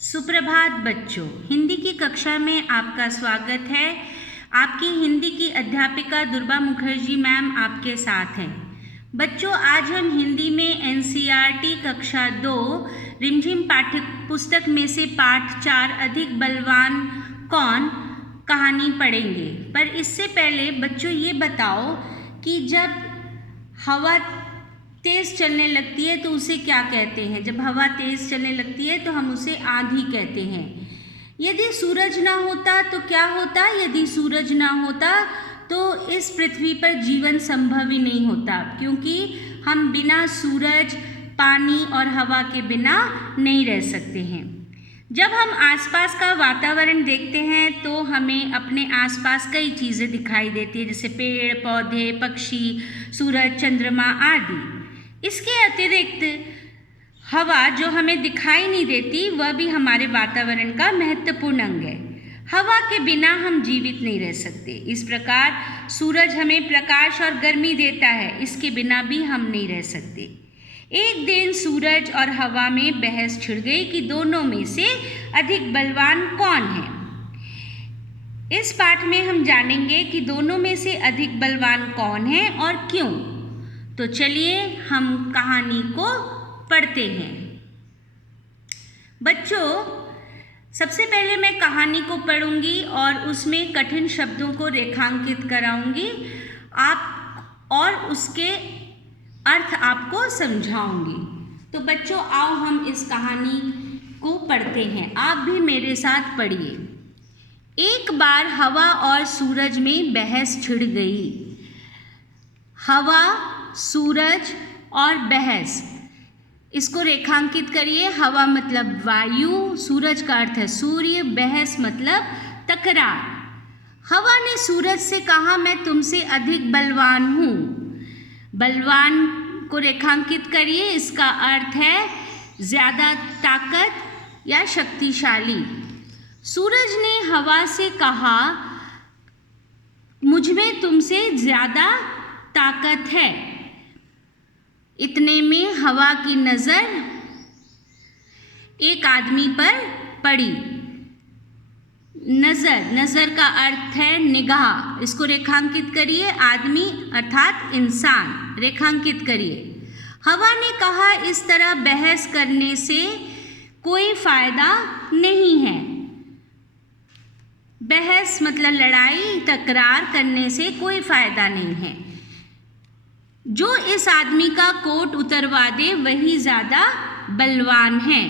सुप्रभात बच्चों, हिंदी की कक्षा में आपका स्वागत है। आपकी हिंदी की अध्यापिका दुर्गा मुखर्जी मैम आपके साथ हैं। बच्चों, आज हम हिंदी में एनसीईआरटी कक्षा 2 रिमझिम पाठ्य पुस्तक में से पाठ 4 अधिक बलवान कौन कहानी पढ़ेंगे। पर इससे पहले बच्चों ये बताओ कि जब हवा तेज़ चलने लगती है तो उसे क्या कहते हैं? जब हवा तेज़ चलने लगती है तो हम उसे आंधी कहते हैं। यदि सूरज ना होता तो क्या होता? यदि सूरज ना होता तो इस पृथ्वी पर जीवन संभव ही नहीं होता, क्योंकि हम बिना सूरज, पानी और हवा के बिना नहीं रह सकते हैं। जब हम आसपास का वातावरण देखते हैं तो हमें अपने आसपास कई चीज़ें दिखाई देती हैं, जैसे पेड़ पौधे, पक्षी, सूरज, चंद्रमा आदि। इसके अतिरिक्त हवा जो हमें दिखाई नहीं देती, वह भी हमारे वातावरण का महत्वपूर्ण अंग है। हवा के बिना हम जीवित नहीं रह सकते। इस प्रकार सूरज हमें प्रकाश और गर्मी देता है, इसके बिना भी हम नहीं रह सकते। एक दिन सूरज और हवा में बहस छिड़ गई कि दोनों में से अधिक बलवान कौन है। इस पाठ में हम जानेंगे कि दोनों में से अधिक बलवान कौन है और क्यों। तो चलिए हम कहानी को पढ़ते हैं। बच्चों, सबसे पहले मैं कहानी को पढ़ूंगी और उसमें कठिन शब्दों को रेखांकित कराऊंगी आप, और उसके अर्थ आपको समझाऊंगी। तो बच्चों, आओ हम इस कहानी को पढ़ते हैं। आप भी मेरे साथ पढ़िए। एक बार हवा और सूरज में बहस छिड़ गई। हवा, सूरज और बहस, इसको रेखांकित करिए। हवा मतलब वायु, सूरज का अर्थ है सूर्य, बहस मतलब तकरार। हवा ने सूरज से कहा, मैं तुमसे अधिक बलवान हूँ। बलवान को रेखांकित करिए। इसका अर्थ है ज़्यादा ताकत या शक्तिशाली। सूरज ने हवा से कहा, मुझमें तुमसे ज़्यादा ताकत है। इतने में हवा की नज़र एक आदमी पर पड़ी। नज़र का अर्थ है निगाह, इसको रेखांकित करिए। आदमी अर्थात इंसान, रेखांकित करिए। हवा ने कहा, इस तरह बहस करने से कोई फायदा नहीं है। बहस मतलब लड़ाई, तकरार करने से कोई फायदा नहीं है। जो इस आदमी का कोट उतरवा दे वही ज़्यादा बलवान है।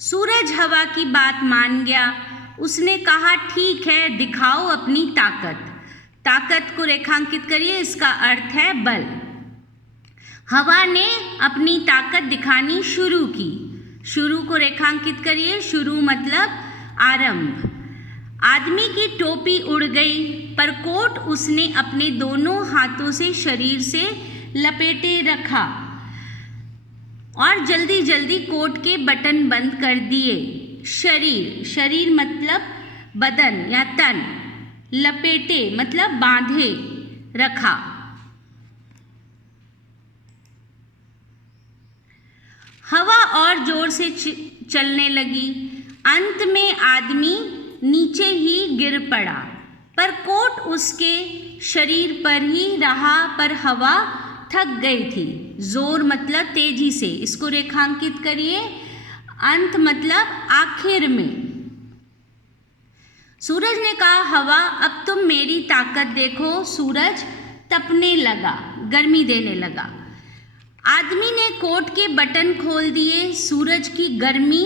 सूरज हवा की बात मान गया। उसने कहा, ठीक है, दिखाओ अपनी ताकत। ताकत को रेखांकित करिए। इसका अर्थ है बल। हवा ने अपनी ताकत दिखानी शुरू की। शुरू को रेखांकित करिए। शुरू मतलब आरंभ। आदमी की टोपी उड़ गई, पर कोट उसने अपने दोनों हाथों से शरीर से लपेटे रखा और जल्दी जल्दी कोट के बटन बंद कर दिए। शरीर मतलब बदन या तन, लपेटे मतलब बांधे रखा। हवा और जोर से चलने लगी। अंत में आदमी नीचे ही गिर पड़ा, पर कोट उसके शरीर पर ही रहा, पर हवा थक गई थी। जोर मतलब तेजी से, इसको रेखांकित करिए। अंत मतलब आखिर में। सूरज ने कहा, हवा, अब तुम मेरी ताकत देखो। सूरज तपने लगा, गर्मी देने लगा। आदमी ने कोट के बटन खोल दिए। सूरज की गर्मी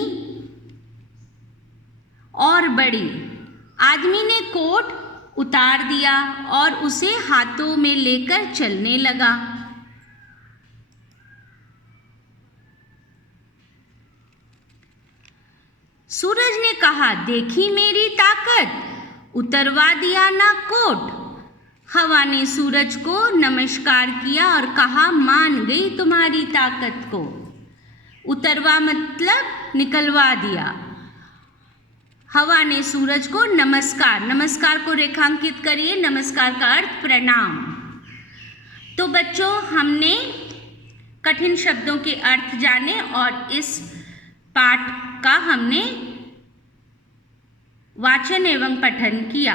और बढ़ी। आदमी ने कोट उतार दिया और उसे हाथों में लेकर चलने लगा। सूरज ने कहा, देखी मेरी ताकत, उतरवा दिया ना कोट। हवा ने सूरज को नमस्कार किया और कहा, मान गई तुम्हारी ताकत को। उतरवा मतलब निकलवा दिया। हवा ने सूरज को नमस्कार को रेखांकित करिए। नमस्कार का अर्थ प्रणाम। तो बच्चों, हमने कठिन शब्दों के अर्थ जाने और इस पाठ का हमने वाचन एवं पठन किया।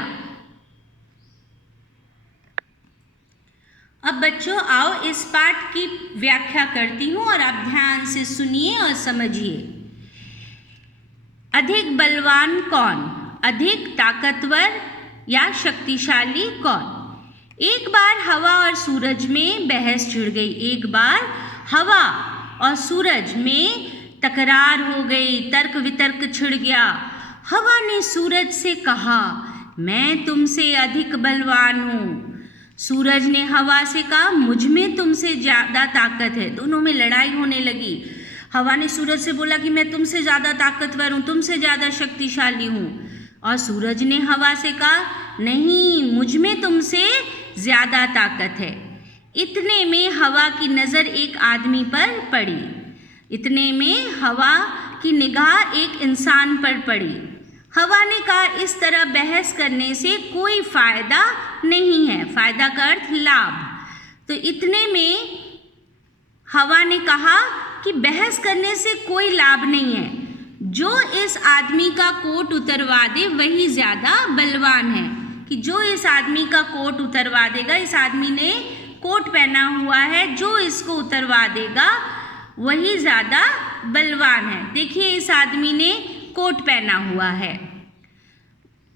अब बच्चों आओ इस पाठ की व्याख्या करती हूँ और आप ध्यान से सुनिए और समझिए। अधिक बलवान कौन? अधिक ताकतवर या शक्तिशाली कौन? एक बार हवा और सूरज में बहस छिड़ गई। एक बार हवा और सूरज में तकरार हो गई, तर्क वितर्क छिड़ गया। हवा ने सूरज से कहा, मैं तुमसे अधिक बलवान हूँ। सूरज ने हवा से कहा, मुझ में तुमसे ज़्यादा ताकत है। दोनों में लड़ाई होने लगी। हवा ने सूरज से बोला कि मैं तुमसे ज़्यादा ताकतवर हूँ, तुमसे ज़्यादा शक्तिशाली हूँ। और सूरज ने हवा से कहा, नहीं, मुझ में तुमसे ज़्यादा ताकत है। इतने में हवा की नज़र एक आदमी पर पड़ी। इतने में हवा की निगाह एक इंसान पर पड़ी। हवा ने कहा, इस तरह बहस करने से कोई फ़ायदा नहीं है। फ़ायदा का अर्थ लाभ। तो इतने में हवा ने कहा कि बहस करने से कोई लाभ नहीं है। जो इस आदमी का कोट उतरवा दे वही ज़्यादा बलवान है। कि जो इस आदमी का कोट उतरवा देगा, इस आदमी ने कोट पहना हुआ है, जो इसको उतरवा देगा वही ज़्यादा बलवान है। देखिए इस आदमी ने कोट पहना हुआ है।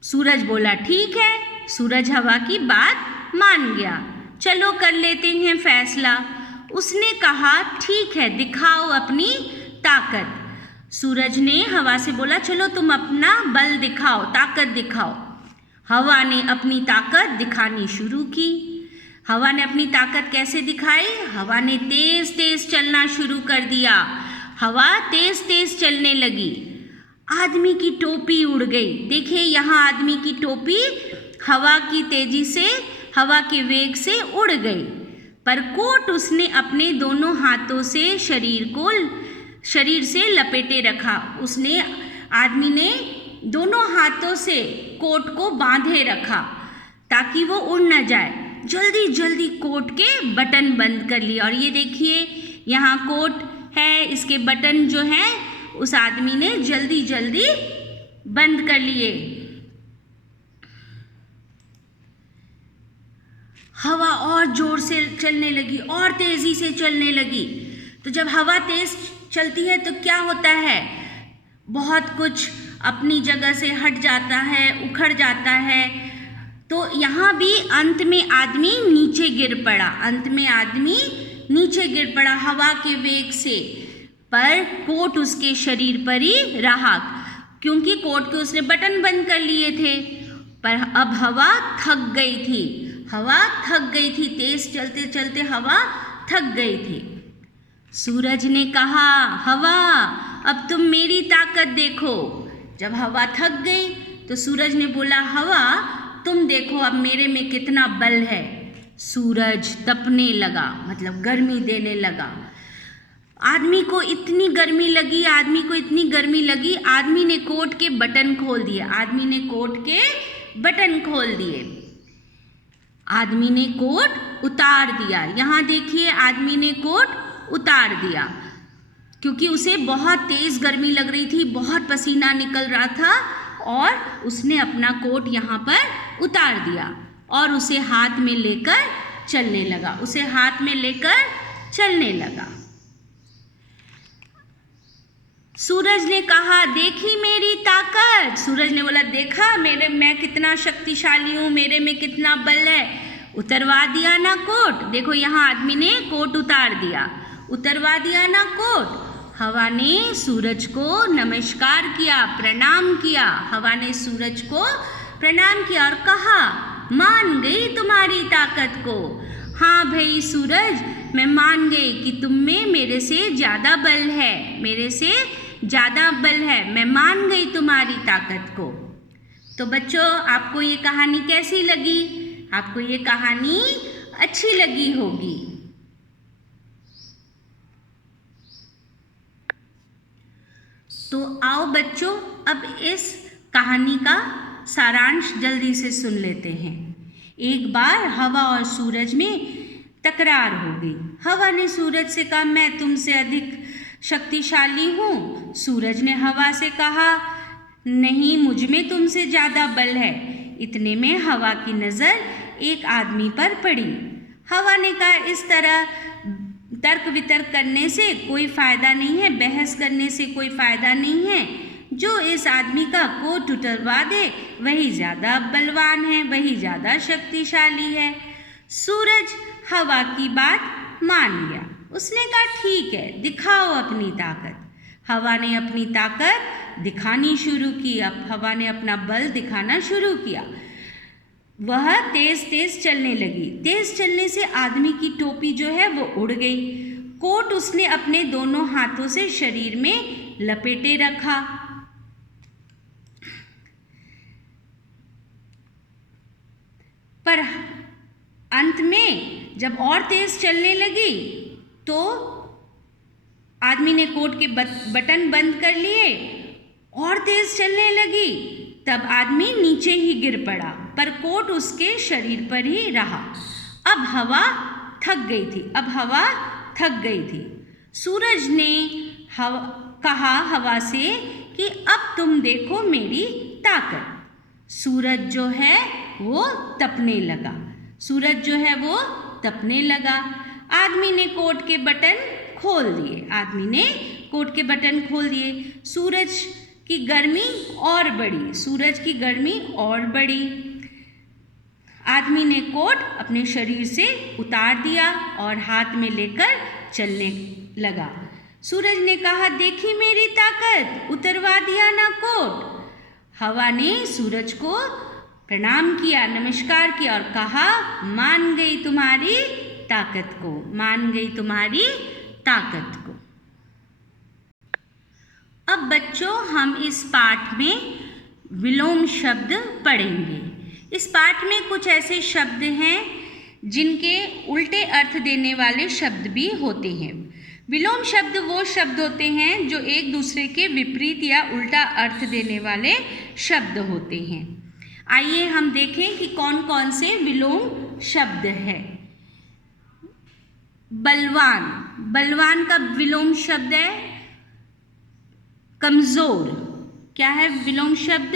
सूरज बोला, ठीक है। सूरज हवा की बात मान गया। चलो कर लेते हैं फैसला। उसने कहा, ठीक है, दिखाओ अपनी ताकत। सूरज ने हवा से बोला, चलो तुम अपना बल दिखाओ, ताकत दिखाओ। हवा ने अपनी ताकत दिखानी शुरू की। हवा ने अपनी ताकत कैसे दिखाई? हवा ने तेज तेज चलना शुरू कर दिया। हवा तेज तेज चलने लगी। आदमी की टोपी उड़ गई। देखिए यहाँ आदमी की टोपी हवा की तेजी से, हवा के वेग से उड़ गई, पर कोट उसने अपने दोनों हाथों से शरीर से लपेटे रखा। आदमी ने दोनों हाथों से कोट को बांधे रखा ताकि वो उड़ न जाए। जल्दी जल्दी कोट के बटन बंद कर लिए। और ये देखिए यहाँ कोट है, इसके बटन जो हैं उस आदमी ने जल्दी जल्दी बंद कर लिए। हवा और जोर से चलने लगी और तेजी से चलने लगी। तो जब हवा तेज चलती है तो क्या होता है? बहुत कुछ अपनी जगह से हट जाता है, उखड़ जाता है। तो यहाँ भी अंत में आदमी नीचे गिर पड़ा। अंत में आदमी नीचे गिर पड़ा हवा के वेग से, पर कोट उसके शरीर पर ही रहा क्योंकि कोट के उसने बटन बंद कर लिए थे। पर अब हवा थक गई थी। हवा थक गई थी। तेज चलते चलते हवा थक गई थी। सूरज ने कहा, हवा अब तुम मेरी ताकत देखो। जब हवा थक गई तो सूरज ने बोला, हवा तुम देखो अब मेरे में कितना बल है। सूरज तपने लगा, मतलब गर्मी देने लगा। आदमी को इतनी गर्मी लगी, आदमी ने कोट के बटन खोल दिए। आदमी ने कोट उतार दिया। यहाँ देखिए आदमी ने कोट उतार दिया क्योंकि उसे बहुत तेज़ गर्मी लग रही थी, बहुत पसीना निकल रहा था और उसने अपना कोट यहाँ पर उतार दिया और उसे हाथ में लेकर चलने लगा। सूरज ने कहा, देखी मेरी ताकत। सूरज ने बोला, देखा मैं कितना शक्तिशाली हूँ, मेरे में कितना बल है। उतरवा दिया ना कोट। देखो यहाँ आदमी ने कोट उतार दिया, उतरवा दिया ना कोट। हवा ने सूरज को नमस्कार किया, प्रणाम किया। हवा ने सूरज को प्रणाम किया और कहा, मान गई तुम्हारी ताकत को। हाँ भाई सूरज, मैं मान गई कि तुम में मेरे से ज़्यादा बल है, मैं मान गई तुम्हारी ताकत को। तो बच्चों आपको ये कहानी कैसी लगी? आपको ये कहानी अच्छी लगी होगी। तो आओ बच्चों अब इस कहानी का सारांश जल्दी से सुन लेते हैं। एक बार हवा और सूरज में तकरार हो गई। हवा ने सूरज से कहा, मैं तुमसे अधिक शक्तिशाली हूँ। सूरज ने हवा से कहा, नहीं, मुझ में तुमसे ज़्यादा बल है। इतने में हवा की नज़र एक आदमी पर पड़ी। हवा ने कहा, इस तरह तर्क वितर्क करने से कोई फ़ायदा नहीं है, बहस करने से कोई फ़ायदा नहीं है। जो इस आदमी का कोट उतरवा दे वही ज़्यादा बलवान है, वही ज़्यादा शक्तिशाली है। सूरज हवा की बात मान गया। उसने कहा, ठीक है, दिखाओ अपनी ताकत। हवा ने अपनी ताकत दिखानी शुरू की। अब हवा ने अपना बल दिखाना शुरू किया। वह तेज तेज चलने लगी। तेज चलने से आदमी की टोपी जो है वो उड़ गई। कोट उसने अपने दोनों हाथों से शरीर में लपेटे रखा। पर अंत में जब और तेज चलने लगी तो आदमी ने कोट के बटन बंद कर लिए। और तेज चलने लगी, तब आदमी नीचे ही गिर पड़ा, पर कोट उसके शरीर पर ही रहा। अब हवा थक गई थी। सूरज ने कहा हवा से कि अब तुम देखो मेरी ताकत। सूरज जो है वो तपने लगा। आदमी ने कोट के बटन खोल दिए। सूरज की गर्मी और बढ़ी। आदमी ने कोट अपने शरीर से उतार दिया और हाथ में लेकर चलने लगा। सूरज ने कहा, देखी मेरी ताकत, उतरवा दिया ना कोट। हवा ने सूरज को प्रणाम किया, नमस्कार किया और कहा, मान गई तुम्हारी ताकत को। अब बच्चों, हम इस पाठ में विलोम शब्द पढ़ेंगे। इस पाठ में कुछ ऐसे शब्द हैं जिनके उल्टे अर्थ देने वाले शब्द भी होते हैं। विलोम शब्द वो शब्द होते हैं जो एक दूसरे के विपरीत या उल्टा अर्थ देने वाले शब्द होते हैं। आइए हम देखें कि कौन कौन से विलोम शब्द हैं। बलवान का विलोम शब्द है कमज़ोर। क्या है विलोम शब्द?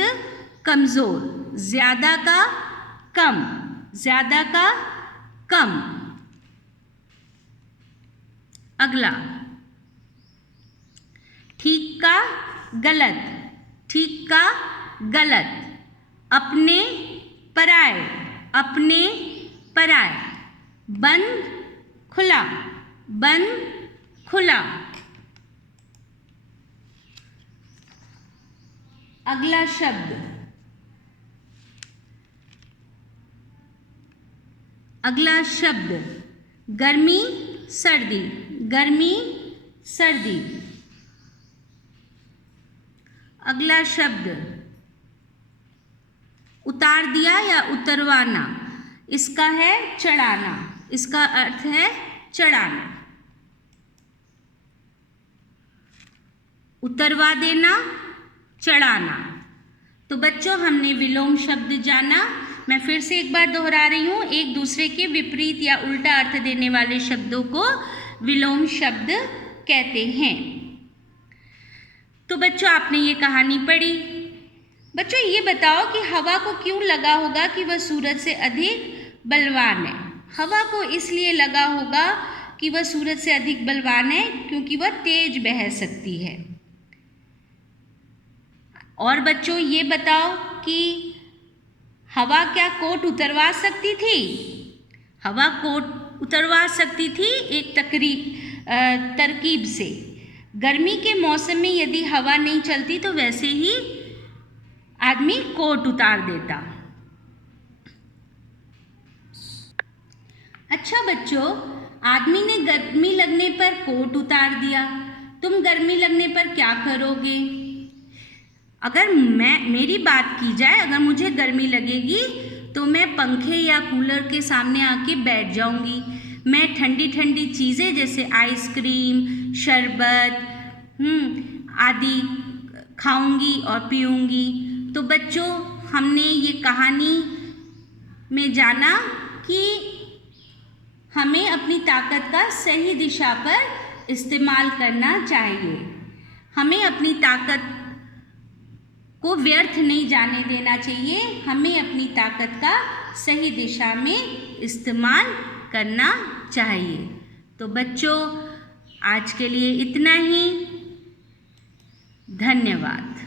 कमज़ोर। ज़्यादा का कम। अगला, ठीक का गलत। अपने पराए। बंद खुला। अगला शब्द गर्मी सर्दी। अगला शब्द उतार दिया या उतरवाना, इसका है चढ़ाना। इसका अर्थ है चढ़ाना। उतरवा देना, चढ़ाना। तो बच्चों, हमने विलोम शब्द जाना। मैं फिर से एक बार दोहरा रही हूँ, एक दूसरे के विपरीत या उल्टा अर्थ देने वाले शब्दों को विलोम शब्द कहते हैं। तो बच्चों, आपने ये कहानी पढ़ी। बच्चों, ये बताओ कि हवा को क्यों लगा होगा कि वह सूरज से अधिक बलवान है? हवा को इसलिए लगा होगा कि वह सूरज से अधिक बलवान है क्योंकि वह तेज बह सकती है। और बच्चों, ये बताओ कि हवा क्या कोट उतरवा सकती थी? हवा कोट उतरवा सकती थी एक तरकीब से। गर्मी के मौसम में यदि हवा नहीं चलती तो वैसे ही आदमी कोट उतार देता। अच्छा बच्चों, आदमी ने गर्मी लगने पर कोट उतार दिया। तुम गर्मी लगने पर क्या करोगे? अगर मेरी बात की जाए, अगर मुझे गर्मी लगेगी तो मैं पंखे या कूलर के सामने आके बैठ जाऊंगी। मैं ठंडी ठंडी चीज़ें जैसे आइसक्रीम, शरबत आदि खाऊंगी और पीऊंगी। तो बच्चों, हमने ये कहानी में जाना कि हमें अपनी ताकत का सही दिशा पर इस्तेमाल करना चाहिए। हमें अपनी ताकत को व्यर्थ नहीं जाने देना चाहिए। हमें अपनी ताकत का सही दिशा में इस्तेमाल करना चाहिए। तो बच्चों, आज के लिए इतना ही। धन्यवाद।